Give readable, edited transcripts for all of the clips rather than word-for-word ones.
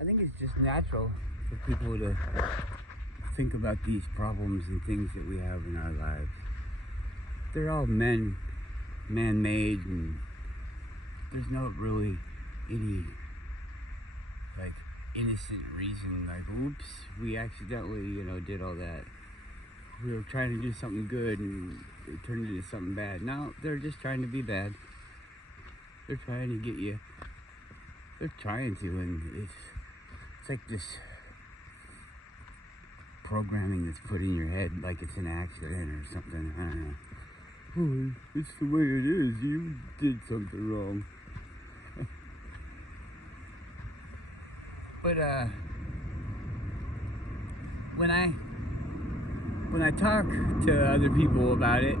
I think it's just natural for people to think about these problems and things that we have in our lives. They're all man-made, and there's not really any like innocent reason. Like, oops, we accidentally, did all that. We were trying to do something good and it turned into something bad. No, they're just trying to be bad. They're trying to get you. They're trying to, and it's like this programming that's put in your head like it's an accident or something. I don't know. Oh, it's the way it is. You did something wrong. But when I talk to other people about it,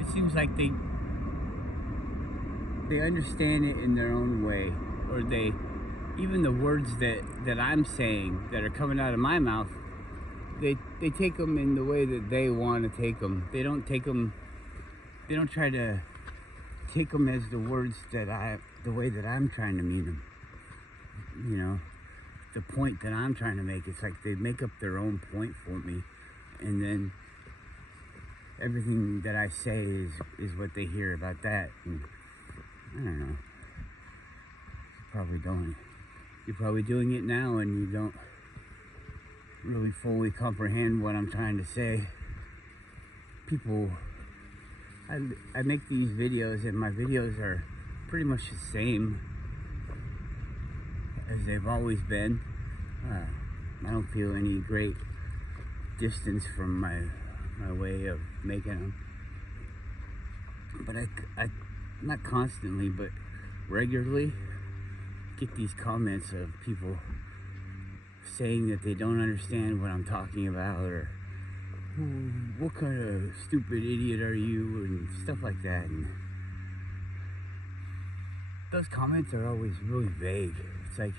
it seems like they understand it in their own way, or they, even the words that I'm saying that are coming out of my mouth, they take them in the way that they want to take them. They don't try to take them as the words the way that I'm trying to mean them. The point that I'm trying to make. It's like they make up their own point for me, and then everything that I say is what they hear about that. And I don't know. You're probably doing it now, and you don't really fully comprehend what I'm trying to say. People, I make these videos, and my videos are pretty much the same as they've always been. I don't feel any great distance from my way of making them. But I not constantly, but regularly get these comments of people saying that they don't understand what I'm talking about, or what kind of stupid idiot are you, and stuff like that. And those comments are always really vague. It's like,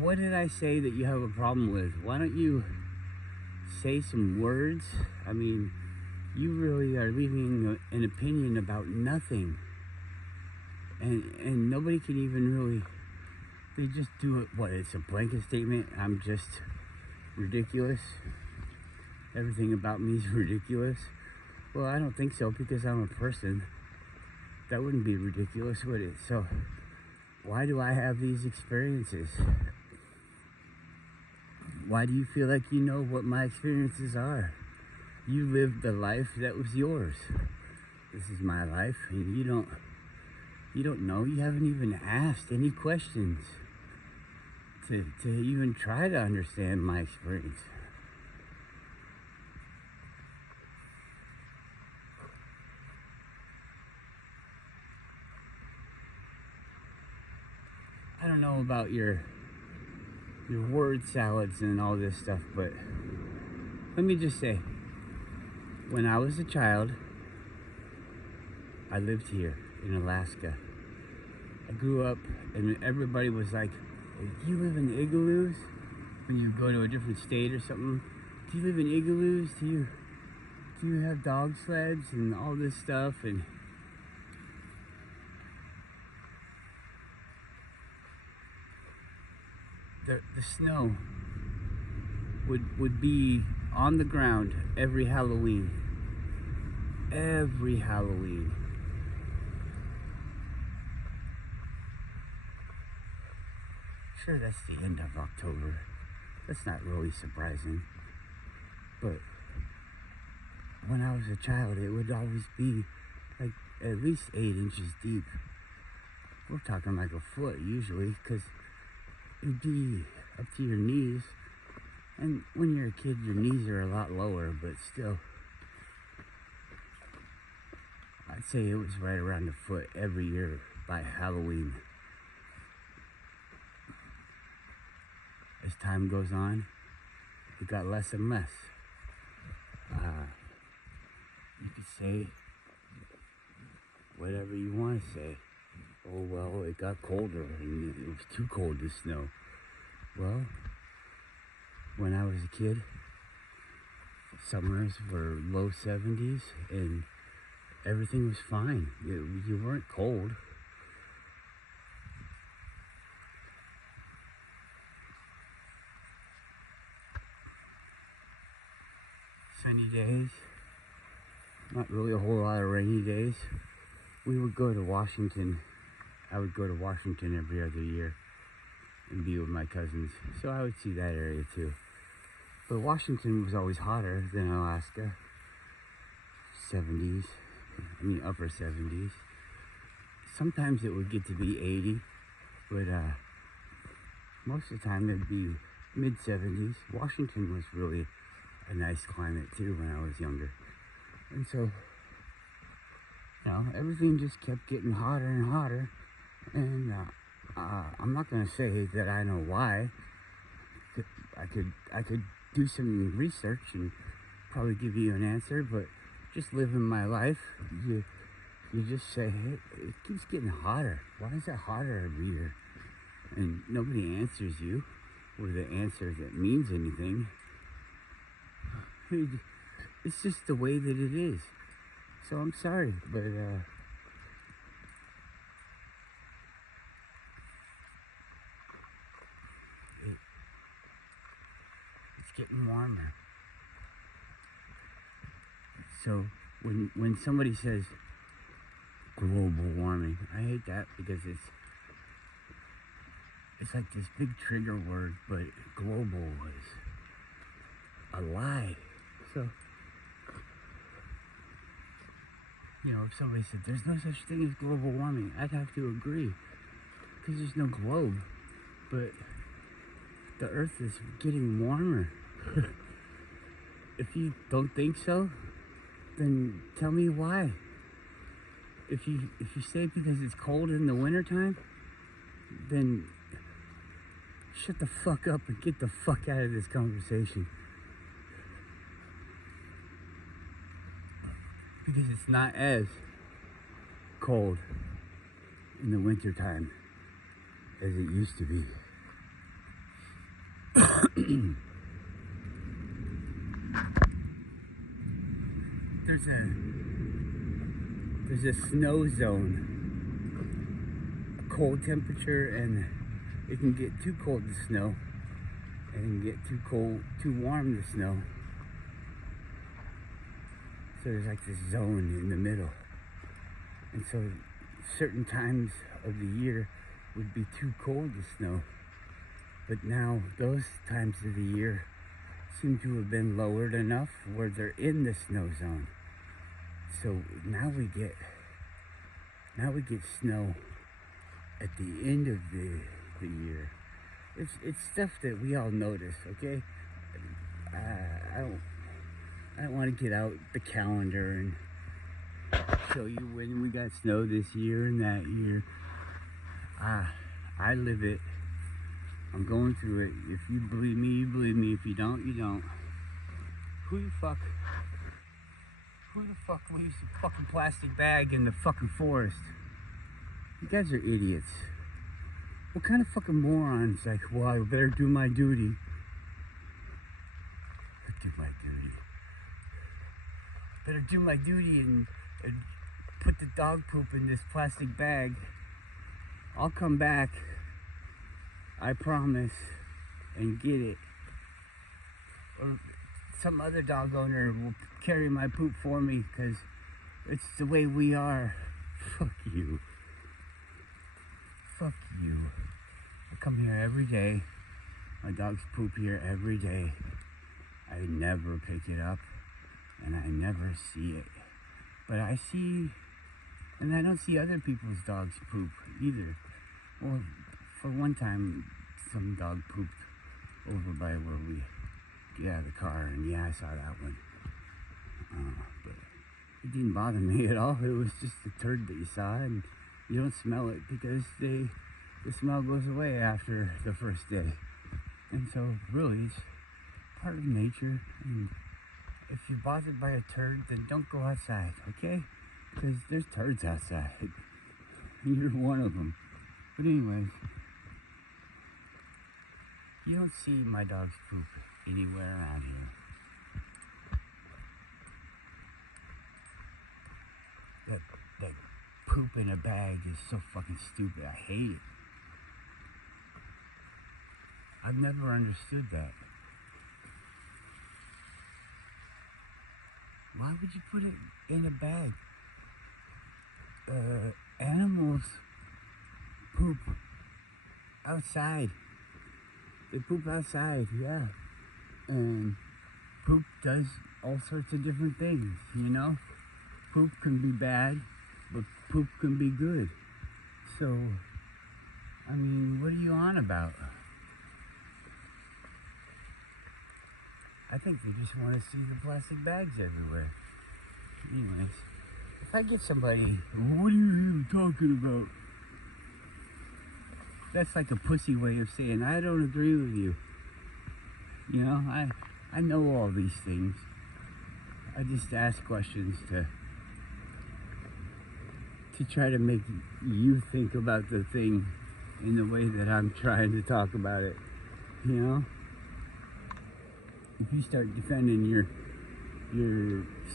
what did I say that you have a problem with? Why don't you say some words? I mean, you really are leaving an opinion about nothing. And nobody can even really, they just do it, it's a blanket statement. I'm just ridiculous. Everything about me is ridiculous. Well, I don't think so, because I'm a person. That wouldn't be ridiculous, would it? So why do I have these experiences? Why do you feel like you know what my experiences are? You lived the life that was yours. This is my life, and you don't know. You haven't even asked any questions to even try to understand my experience. I don't know about your word salads and all this stuff, but let me just say, when I was a child, I lived here in Alaska. I grew up, and everybody was like, do you live in igloos? When you go to a different state or something, do you live in igloos? Do you have dog sleds and all this stuff? And the snow would be on the ground every Halloween. Every Halloween. Sure, that's the end of October. That's not really surprising. But when I was a child, it would always be like at least 8 inches deep. We're talking like a foot usually, because it'd be up to your knees. And when you're a kid, your knees are a lot lower, but still, I'd say it was right around a foot every year by Halloween. As time goes on, it got less and less. You could say whatever you want to say. Oh, well, it got colder and it was too cold to snow. Well, when I was a kid, summers were low 70s and everything was fine. You weren't cold. sunny days, not really a whole lot of rainy days, we would go to Washington. I would go to Washington every other year and be with my cousins, so I would see that area too. But Washington was always hotter than Alaska. 70s, upper 70s. Sometimes it would get to be 80, but most of the time it'd be mid 70s. Washington was really a nice climate too when I was younger. And so, everything just kept getting hotter and hotter. And I'm not gonna say that I know why. I could do some research and probably give you an answer, but just living my life, you just say, hey, it keeps getting hotter. Why is it hotter every year? And nobody answers you with an answer that means anything. It's just the way that it is. So I'm sorry, but it's getting warmer. So when somebody says global warming, I hate that because it's like this big trigger word, but global was a lie. So, if somebody said there's no such thing as global warming, I'd have to agree, because there's no globe, but the earth is getting warmer. If you don't think so, then tell me why. If you say because it's cold in the wintertime, then shut the fuck up and get the fuck out of this conversation. Because it's not as cold in the wintertime as it used to be. There's a snow zone, a cold temperature, and it can get too cold to snow, and get too warm to snow. So there's like this zone in the middle. And so certain times of the year would be too cold to snow. But now those times of the year seem to have been lowered enough where they're in the snow zone. So now we get snow at the end of the year. It's stuff that we all notice, okay? I don't want to get out the calendar and show you when we got snow this year and that year. I live it. I'm going through it. If you believe me, you believe me. If you don't, you don't. Who the fuck leaves a fucking plastic bag in the fucking forest? You guys are idiots. What kind of fucking morons like, well, I better do my duty. I did my duty. Better do my duty and put the dog poop in this plastic bag. I'll come back, I promise, and get it. Or some other dog owner will carry my poop for me, because it's the way we are. Fuck you. Fuck you. I come here every day. My dogs poop here every day. I never pick it up, and I never see it. But I see, and I don't see other people's dogs poop either. Well, for one time, some dog pooped over by where we get out of the car, and yeah, I saw that one. But it didn't bother me at all. It was just a turd that you saw, and you don't smell it because the smell goes away after the first day. And so, really, it's part of nature. And if you're bothered by a turd, then don't go outside, okay? Because there's turds outside. And you're one of them. But anyways, you don't see my dog's poop anywhere around here. That poop in a bag is so fucking stupid. I hate it. I've never understood that. Why would you put it in a bag? Animals poop outside. They poop outside, yeah. And poop does all sorts of different things, you know? Poop can be bad, but poop can be good. So, I mean, what are you on about? I think they just want to see the plastic bags everywhere. Anyways, if I get somebody, what are you even talking about? That's like a pussy way of saying, I don't agree with you. You know, I know all these things. I just ask questions to try to make you think about the thing in the way that I'm trying to talk about it. You know? If you start defending your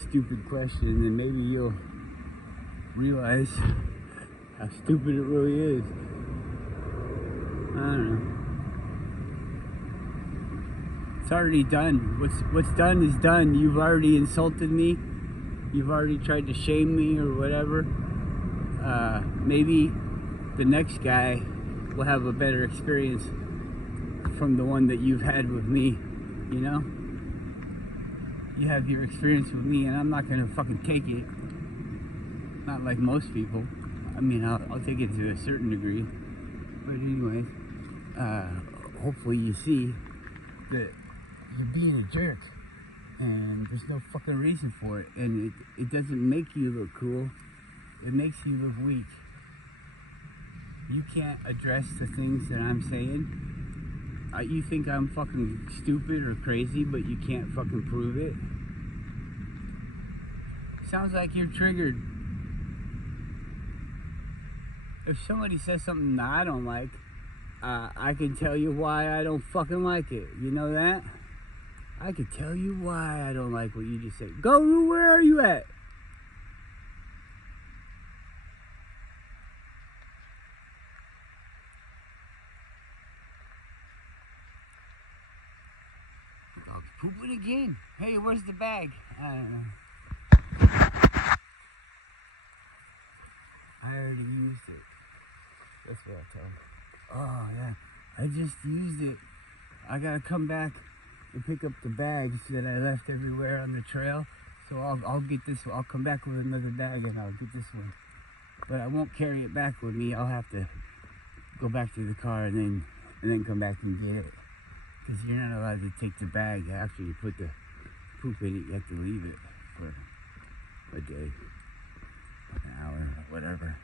stupid question, then maybe you'll realize how stupid it really is. I don't know. It's already done. What's done is done. You've already insulted me. You've already tried to shame me or whatever. Maybe the next guy will have a better experience from the one that you've had with me, you know? You have your experience with me, and I'm not gonna fucking take it. Not like most people. I mean, I'll take it to a certain degree. But anyways, hopefully you see that you're being a jerk, and there's no fucking reason for it, and it doesn't make you look cool. It makes you look weak. You can't address the things that I'm saying. You think I'm fucking stupid or crazy, but you can't fucking prove it. Sounds like you're triggered. If somebody says something that I don't like, I can tell you why I don't fucking like it. You know that? I can tell you why I don't like what you just said. Go, where are you at? Dog's pooping again. Hey, where's the bag? I don't know. I already used it. That's what I told him. Oh, yeah. I just used it. I gotta come back and pick up the bags that I left everywhere on the trail. So I'll get this one. I'll come back with another bag and I'll get this one. But I won't carry it back with me. I'll have to go back to the car and then come back and get it. Because you're not allowed to take the bag after you put the poop in it. You have to leave it for a day, an hour, or whatever.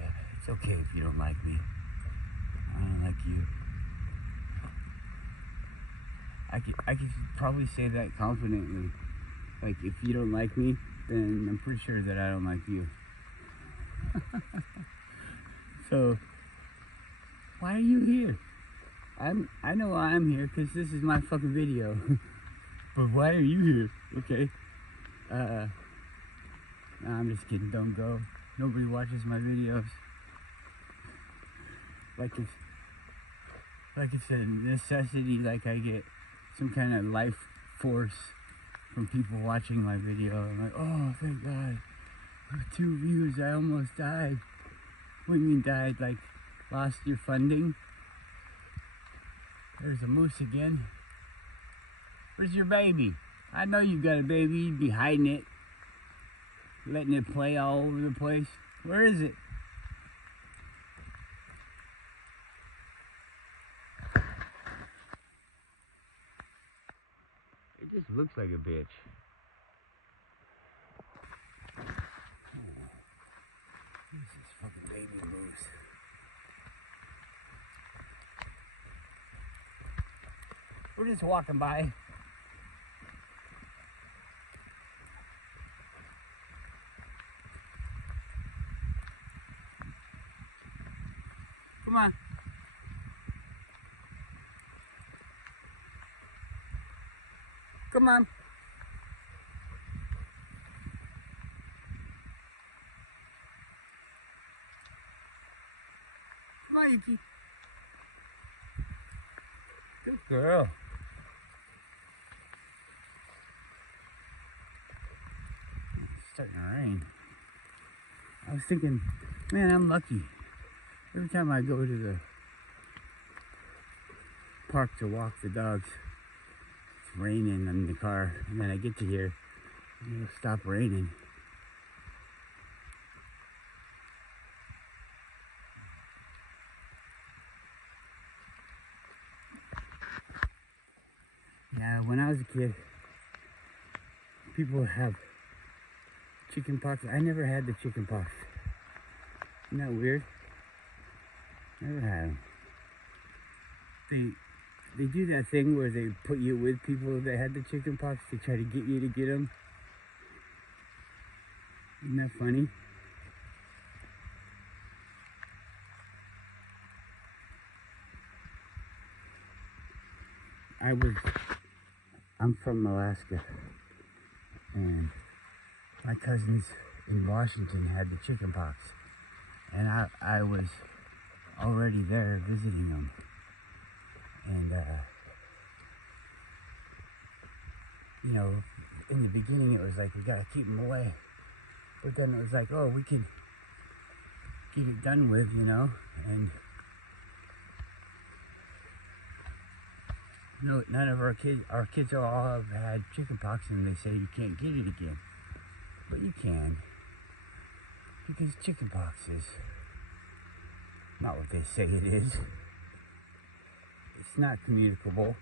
Yeah, it's okay if you don't like me. I don't like you. I could probably say that confidently. Like, if you don't like me, then I'm pretty sure that I don't like you. So, why are you here? I know why I'm here, because this is my fucking video. But why are you here? Okay. Nah, I'm just kidding. Don't go. Nobody watches my videos. Like it's a necessity. Like I get some kind of life force from people watching my video. I'm like, oh, thank God. 2 views. I almost died. What do you mean died? Like lost your funding? There's a moose again. Where's your baby? I know you got a baby. You'd be hiding it. Letting it play all over the place. Where is it? It just looks like a bitch. Where's this fucking baby moose? We're just walking by. Come on. Come on. Come on, Yuki. Good girl. It's starting to rain. I was thinking, man, I'm lucky. Every time I go to the park to walk the dogs, it's raining in the car, and then I get to here, and it'll stop raining. Yeah, when I was a kid, people have chicken pox. I never had the chicken pox. Isn't that weird? Never had them. They do that thing where they put you with people that had the chicken pox to try to get you to get them. Isn't that funny? I'm from Alaska, and my cousins in Washington had the chicken pox, and I was already there visiting them, and you know, in the beginning it was like, we gotta keep them away, but then it was like, oh, we can get it done with, you know. And no, none of our kids all have had chicken pox, and they say you can't get it again, but you can, because chicken pox is not what they say it is. It's not communicable.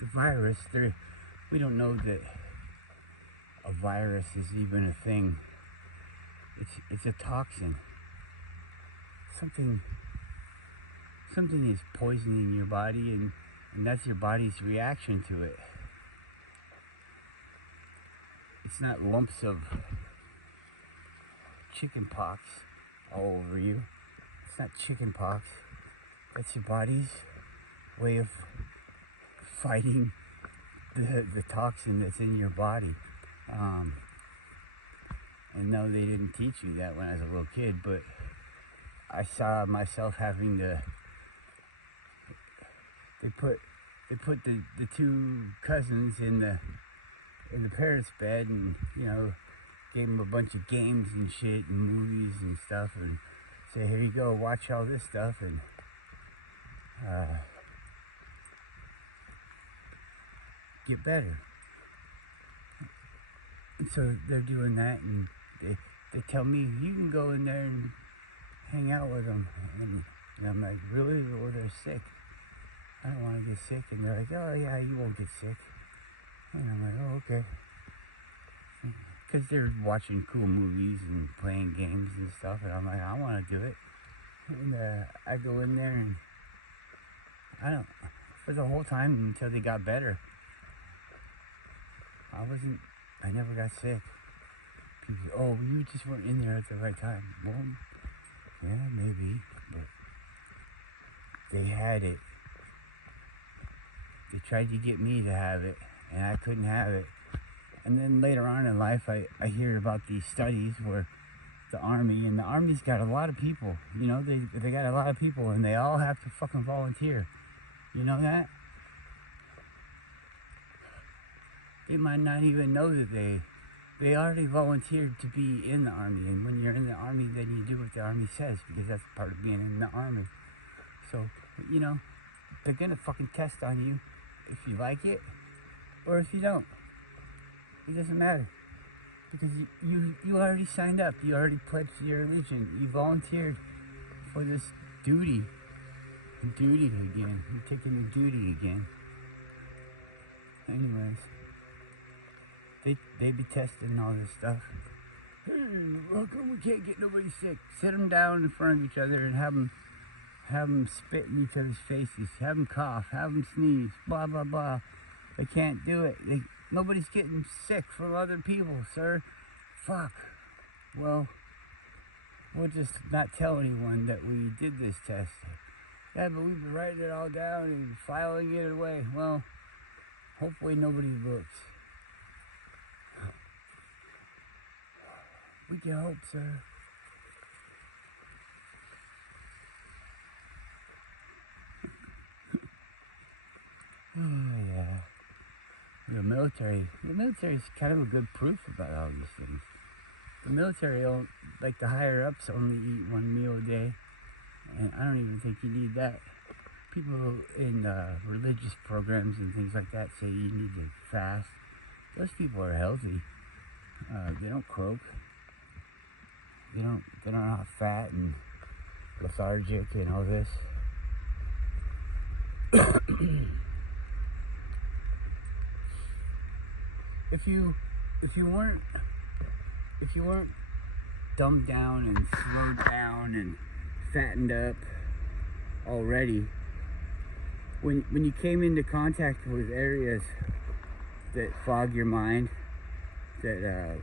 The virus, we don't know that a virus is even a thing. It's a toxin. Something is poisoning your body, and that's your body's reaction to it. It's not lumps of chicken pox all over you. It's not chicken pox. That's your body's way of fighting the toxin that's in your body. And no, they didn't teach me that when I was a little kid, but I saw myself having to. They put the two cousins in the parents' bed, and you know, gave them a bunch of games and shit and movies and stuff, and say, here you go, watch all this stuff, and get better. And so they're doing that, and they tell me, you can go in there and hang out with them, and I'm like, really? Well, they're sick. I don't want to get sick. And they're like, oh yeah, you won't get sick. And I'm like, oh, okay. Because they're watching cool movies and playing games and stuff, and I'm like, I want to do it. And I go in there, and for the whole time until they got better, I never got sick. People say, oh, you just weren't in there at the right time. Well, yeah, maybe, but they had it. They tried to get me to have it, and I couldn't have it. And then later on in life, I hear about these studies where the Army's got a lot of people, you know, they got a lot of people, and they all have to fucking volunteer. You know that? They might not even know that they already volunteered to be in the Army, and when you're in the Army, then you do what the Army says, because that's part of being in the Army. So, you know, they're gonna fucking test on you if you like it, or if you don't. It doesn't matter, because you already signed up, you already pledged your allegiance, you volunteered for this duty again, you're taking the duty again. Anyways, they be testing all this stuff. Hey, how come we can't get nobody sick? Sit them down in front of each other and have them spit in each other's faces, have them cough, have them sneeze, blah, blah, blah. They can't do it. Nobody's getting sick from other people, sir. Fuck. Well, we'll just not tell anyone that we did this test. Yeah, but we've been writing it all down and filing it away. Well, hopefully nobody looks. We can hope, sir. Yeah. The military is kind of a good proof about all these things. The military, like the higher ups, only eat one meal a day, and I don't even think you need that. People in religious programs and things like that say you need to fast. Those people are healthy. They don't croak. They're not fat and lethargic and all this. If you weren't dumbed down and slowed down and fattened up already, when you came into contact with areas that fog your mind, that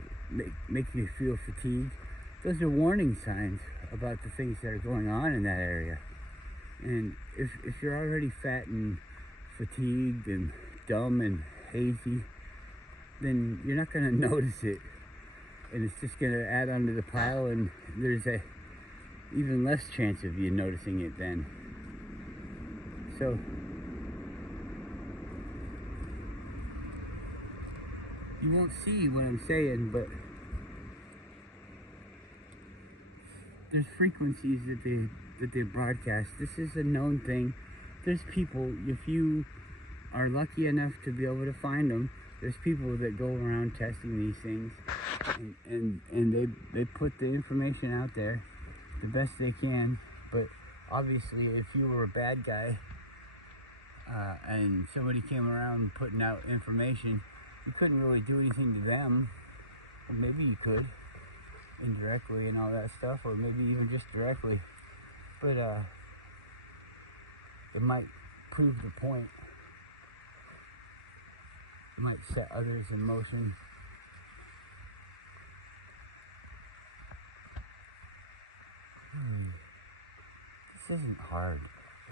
make you feel fatigued, those are warning signs about the things that are going on in that area. And if you're already fat and fatigued and dumb and hazy, then you're not going to notice it, and it's just going to add onto the pile, and there's a even less chance of you noticing it then. So you won't see what I'm saying, but there's frequencies that they broadcast. This is a known thing. There's people, if you are lucky enough to be able to find them, there's people that go around testing these things, and they put the information out there the best they can. But obviously, if you were a bad guy and somebody came around putting out information, you couldn't really do anything to them. Or maybe you could, indirectly and all that stuff, or maybe even just directly. But it might prove the point. Might set others in motion. This isn't hard,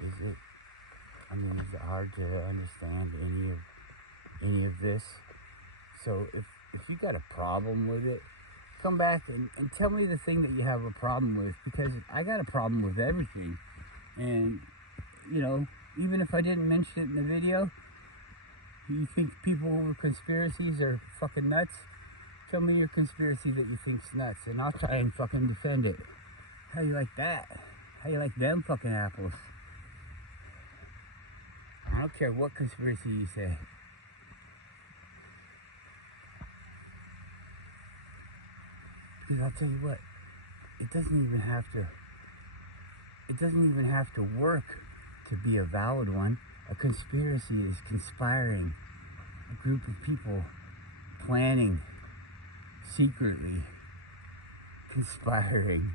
is it? I mean, is it hard to understand any of this? So if you got a problem with it, come back and tell me the thing that you have a problem with, because I got a problem with everything. And even if I didn't mention it in the video, you think people with conspiracies are fucking nuts? Tell me your conspiracy that you think's nuts, and I'll try and fucking defend it. How you like that? How you like them fucking apples? I don't care what conspiracy you say. Because I'll tell you what, it doesn't even have to work to be a valid one. A conspiracy is conspiring, a group of people planning, secretly conspiring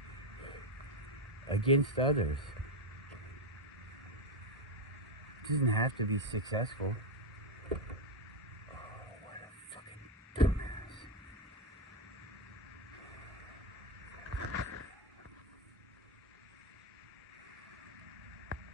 against others. It doesn't have to be successful.